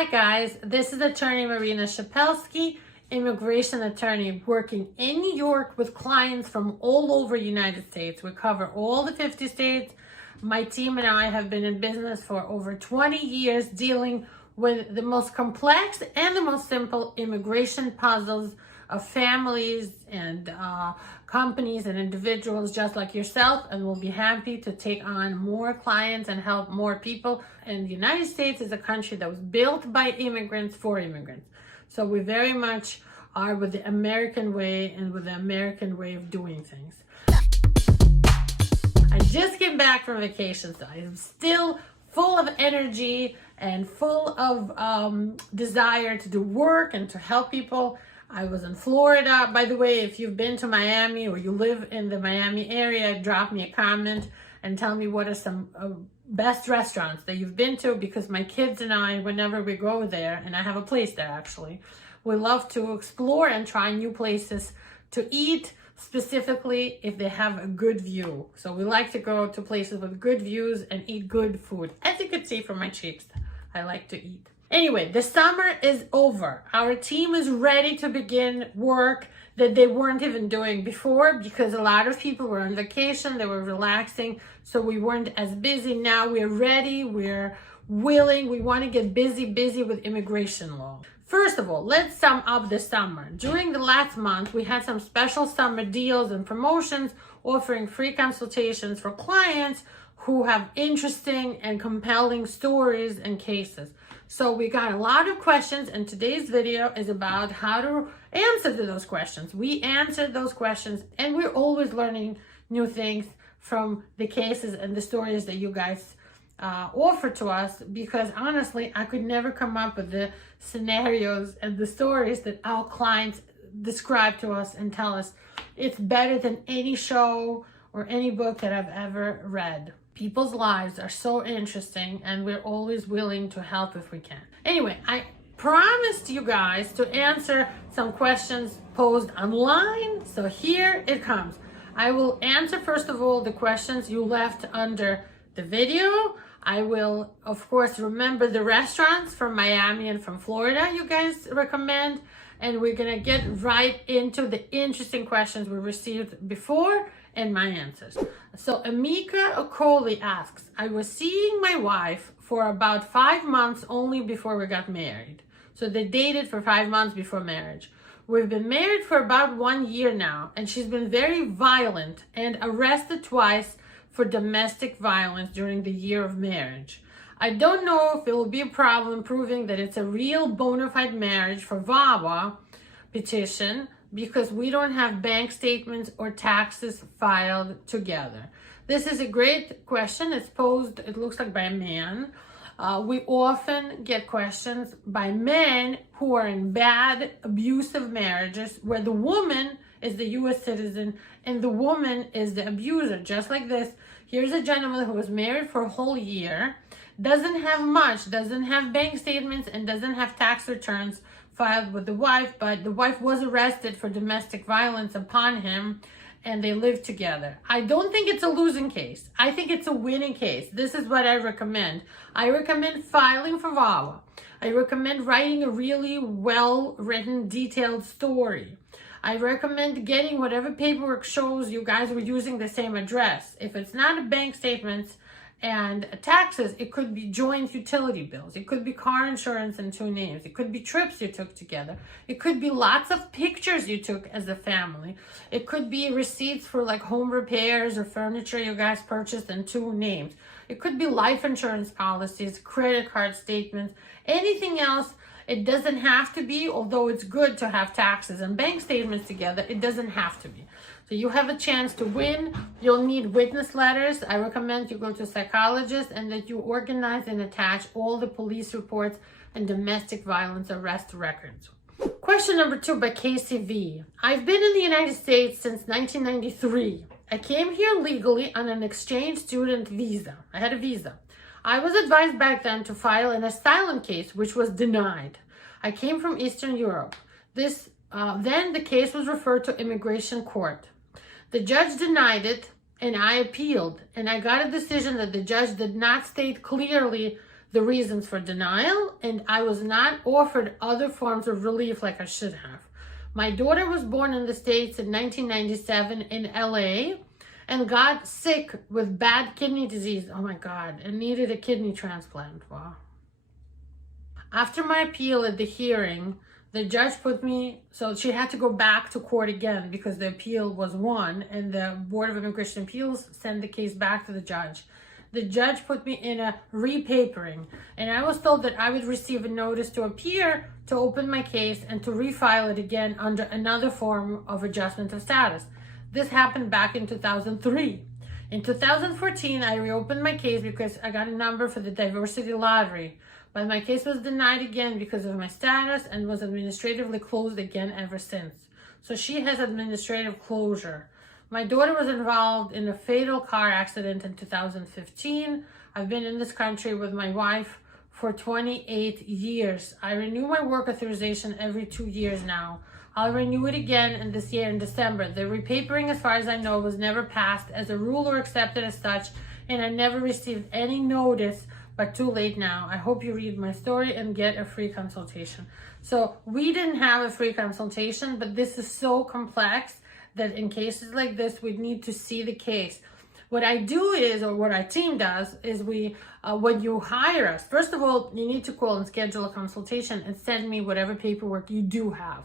Hi guys, this is attorney Marina Shepelsky, immigration attorney working in New York with clients from all over United States. We cover all the 50 states. My team and I have been in business for over 20 years dealing with the most complex and the most simple immigration puzzles of families and companies and individuals just like yourself, and we'll be happy to take on more clients and help more people. And the United States is a country that was built by immigrants for immigrants. So we very much are with the American way and with the American way of doing things. I just came back from vacation, so I'm still full of energy and full of desire to do work and to help people. I was in Florida. By the way, if you've been to Miami or you live in the Miami area, drop me a comment and tell me what are some best restaurants that you've been to, because my kids and I, whenever we go there, and I have a place there actually, we love to explore and try new places to eat, specifically if they have a good view. So we like to go to places with good views and eat good food. As you can see from my cheeks, I like to eat. Anyway, the summer is over. Our team is ready to begin work that they weren't even doing before because a lot of people were on vacation, they were relaxing, so we weren't as busy. Now we're ready, we're willing, we want to get busy with immigration law. First of all, let's sum up the summer. During the last month, we had some special summer deals and promotions offering free consultations for clients who have interesting and compelling stories and cases. So we got a lot of questions, and today's video is about how to answer to those questions. We answered those questions, and we're always learning new things from the cases and the stories that you guys offer to us, because honestly, I could never come up with the scenarios and the stories that our clients describe to us and tell us. It's better than any show or any book that I've ever read. People's lives are so interesting, and we're always willing to help if we can. Anyway, I promised you guys to answer some questions posed online, so here it comes. I will answer first of all the questions you left under the video. I will, of course, remember the restaurants from Miami and from Florida you guys recommend, and we're gonna get right into the interesting questions we received before and my answers. So Amika Okoli asks, I was seeing my wife for about 5 months only before we got married. So they dated for 5 months before marriage. We've been married for about 1 year now, and she's been very violent and arrested twice for domestic violence during the year of marriage. I don't know if it will be a problem proving that it's a real bona fide marriage for VAWA petition, because we don't have bank statements or taxes filed together. This is a great question. It's posed, it looks like, by a man. We often get questions by men who are in bad, abusive marriages where the woman is the US citizen and the woman is the abuser, just like this. Here's a gentleman who was married for a whole year, doesn't have much, doesn't have bank statements, and doesn't have tax returns filed with the wife, but the wife was arrested for domestic violence upon him, and they live together. I don't think it's a losing case. I think it's a winning case. This is what I recommend. I recommend filing for VAWA. I recommend writing a really well-written, detailed story. I recommend getting whatever paperwork shows you guys were using the same address. If it's not a bank statement and taxes, it could be joint utility bills. It could be car insurance in 2 names. It could be trips you took together. It could be lots of pictures you took as a family. It could be receipts for like home repairs or furniture you guys purchased in 2 names. It could be life insurance policies, credit card statements, anything else. It doesn't have to be, although it's good to have taxes and bank statements together, it doesn't have to be. So you have a chance to win. You'll need witness letters. I recommend you go to a psychologist and that you organize and attach all the police reports and domestic violence arrest records. Question number 2 by KCV. I've been in the United States since 1993. I came here legally on an exchange student visa. I had a visa. I was advised back then to file an asylum case, which was denied. I came from Eastern Europe. Then the case was referred to immigration court. The judge denied it, and I appealed, and I got a decision that the judge did not state clearly the reasons for denial, and I was not offered other forms of relief like I should have. My daughter was born in the States in 1997 in LA and got sick with bad kidney disease. Oh my God, and needed a kidney transplant. Wow. After my appeal at the hearing, the judge put me, so she had to go back to court again because the appeal was won, and the Board of Immigration Appeals sent the case back to the judge. The judge put me in a repapering, and I was told that I would receive a notice to appear, to open my case, and to refile it again under another form of adjustment of status. This happened back in 2003. In 2014, I reopened my case because I got a number for the diversity lottery, but my case was denied again because of my status and was administratively closed again ever since. So she has administrative closure. My daughter was involved in a fatal car accident in 2015. I've been in this country with my wife for 28 years. I renew my work authorization every 2 years now. I'll renew it again in this year in December. The repapering, as far as I know, was never passed as a rule or accepted as such, and I never received any notice, but too late now. I hope you read my story and get a free consultation. So we didn't have a free consultation, but this is so complex that in cases like this, we need to see the case. What I do is, or what our team does, is when you hire us, first of all, you need to call and schedule a consultation and send me whatever paperwork you do have.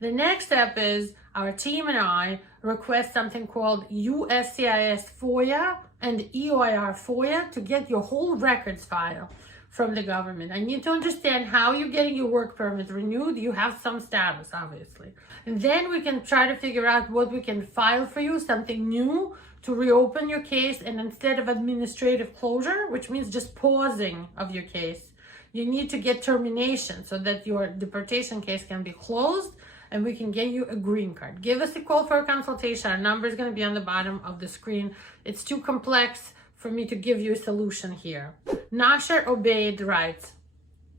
The next step is our team and I request something called USCIS FOIA and EOIR FOIA to get your whole records file from the government. I need to understand how you're getting your work permit renewed. You have some status, obviously. And then we can try to figure out what we can file for you, something new to reopen your case. And instead of administrative closure, which means just pausing of your case, you need to get termination so that your deportation case can be closed and we can get you a green card. Give us a call for a consultation. Our number is going to be on the bottom of the screen. It's too complex for me to give you a solution here. Nasher Obeid writes,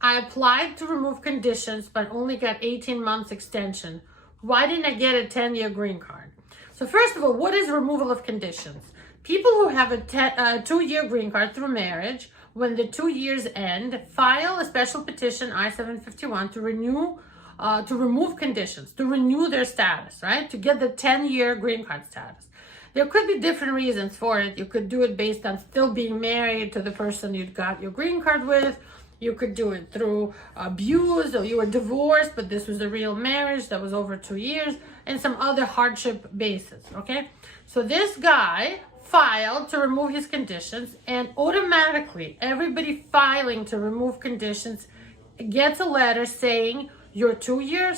I applied to remove conditions, but only got 18 months extension. Why didn't I get a 10-year green card? So first of all, what is removal of conditions? People who have a 2-year green card through marriage, when the 2 years end, file a special petition, I-751, to remove conditions, to renew their status, right? To get the 10-year green card status. There could be different reasons for it. You could do it based on still being married to the person you got your green card with. You could do it through abuse, or you were divorced, but this was a real marriage that was over 2 years, and some other hardship basis, okay? So this guy filed to remove his conditions, and automatically everybody filing to remove conditions gets a letter saying your 2-year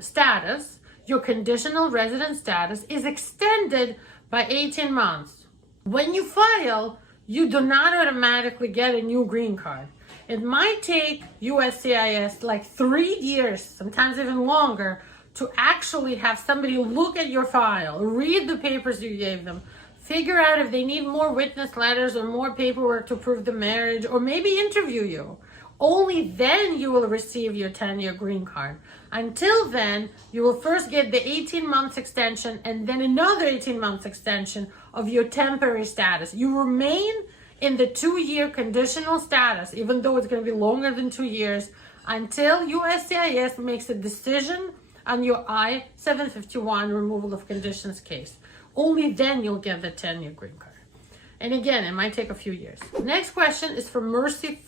status, your conditional resident status, is extended by 18 months. When you file, you do not automatically get a new green card. It might take USCIS like 3 years, sometimes even longer, to actually have somebody look at your file, read the papers you gave them, figure out if they need more witness letters or more paperwork to prove the marriage, or maybe interview you. Only then you will receive your 10-year green card. Until then, you will first get the 18 months extension and then another 18 months extension of your temporary status. You remain in the 2-year conditional status, even though it's going to be longer than 2 years, until USCIS makes a decision on your I-751 removal of conditions case. Only then you'll get the 10-year green card. And again, it might take a few years. Next question is from Mercy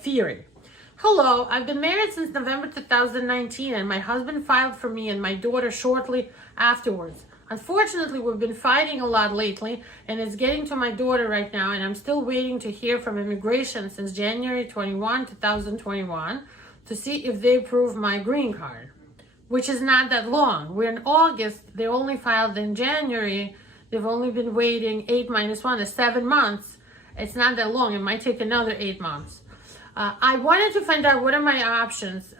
Fury. Hello, I've been married since November 2019 and my husband filed for me and my daughter shortly afterwards. Unfortunately, we've been fighting a lot lately and it's getting to my daughter right now, and I'm still waiting to hear from immigration since January 21, 2021 to see if they approve my green card, which is not that long. We're in August, they only filed in January. They've only been waiting 8 minus 1 is 7 months. It's not that long. It might take another 8 months. I wanted to find out what are my options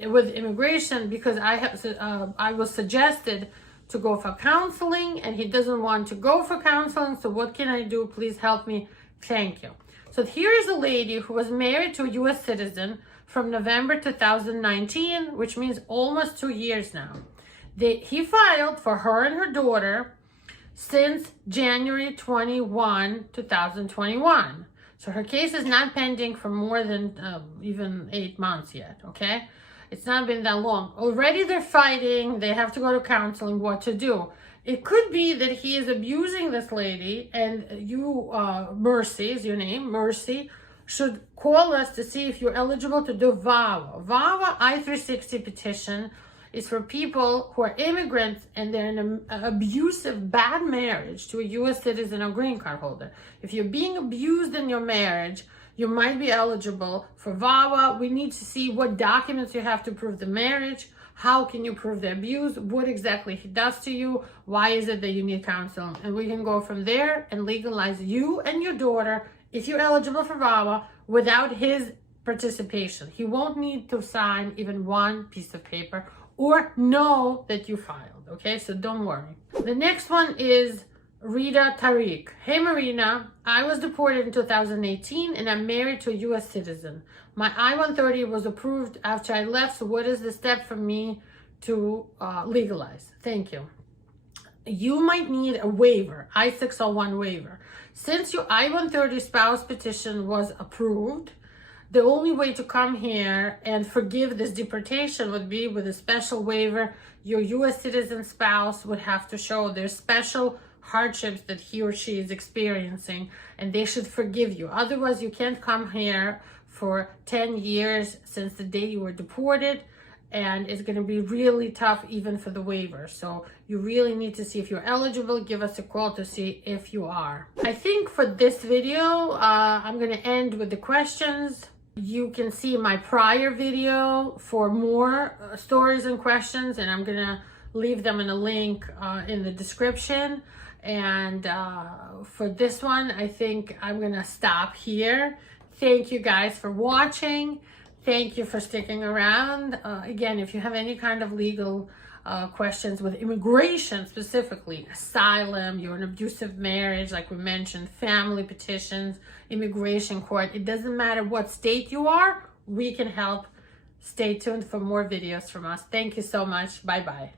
with immigration, because I was suggested to go for counseling and he doesn't want to go for counseling. So what can I do? Please help me. Thank you. So here is a lady who was married to a U.S. citizen from November 2019, which means almost 2 years now. He filed for her and her daughter since January 21, 2021. So her case is not pending for more than even 8 months yet, okay? It's not been that long. Already they're fighting. They have to go to counseling what to do. It could be that he is abusing this lady, and you, Mercy is your name, Mercy, should call us to see if you're eligible to do VAWA. VAWA I-360 petition is for people who are immigrants and they're in an abusive, bad marriage to a U.S. citizen or green card holder. If you're being abused in your marriage, you might be eligible for VAWA. We need to see what documents you have to prove the marriage. How can you prove the abuse? What exactly he does to you? Why is it that you need counseling? And we can go from there and legalize you and your daughter, if you're eligible for VAWA, without his participation. He won't need to sign even one piece of paper or know that you filed, okay? So don't worry. The next one is Rita Tariq. Hey Marina, I was deported in 2018 and I'm married to a U.S. citizen. My I-130 was approved after I left, so what is the step for me to legalize? Thank you. You might need a waiver, I-601 waiver. Since your I-130 spouse petition was approved, the only way to come here and forgive this deportation would be with a special waiver. Your U.S. citizen spouse would have to show their special hardships that he or she is experiencing, and they should forgive you. Otherwise, you can't come here for 10 years since the day you were deported, and it's going to be really tough even for the waiver. So you really need to see if you're eligible. Give us a call to see if you are. I think for this video, I'm going to end with the questions. You can see my prior video for more stories and questions, and I'm going to leave them in a link in the description. And for this one, I think I'm going to stop here. Thank you guys for watching. Thank you for sticking around. Again, if you have any kind of legal questions with immigration, specifically asylum, you're in an abusive marriage, like we mentioned, family petitions, immigration court, it doesn't matter what state you are, we can help. Stay tuned for more videos from us. Thank you so much. Bye-bye.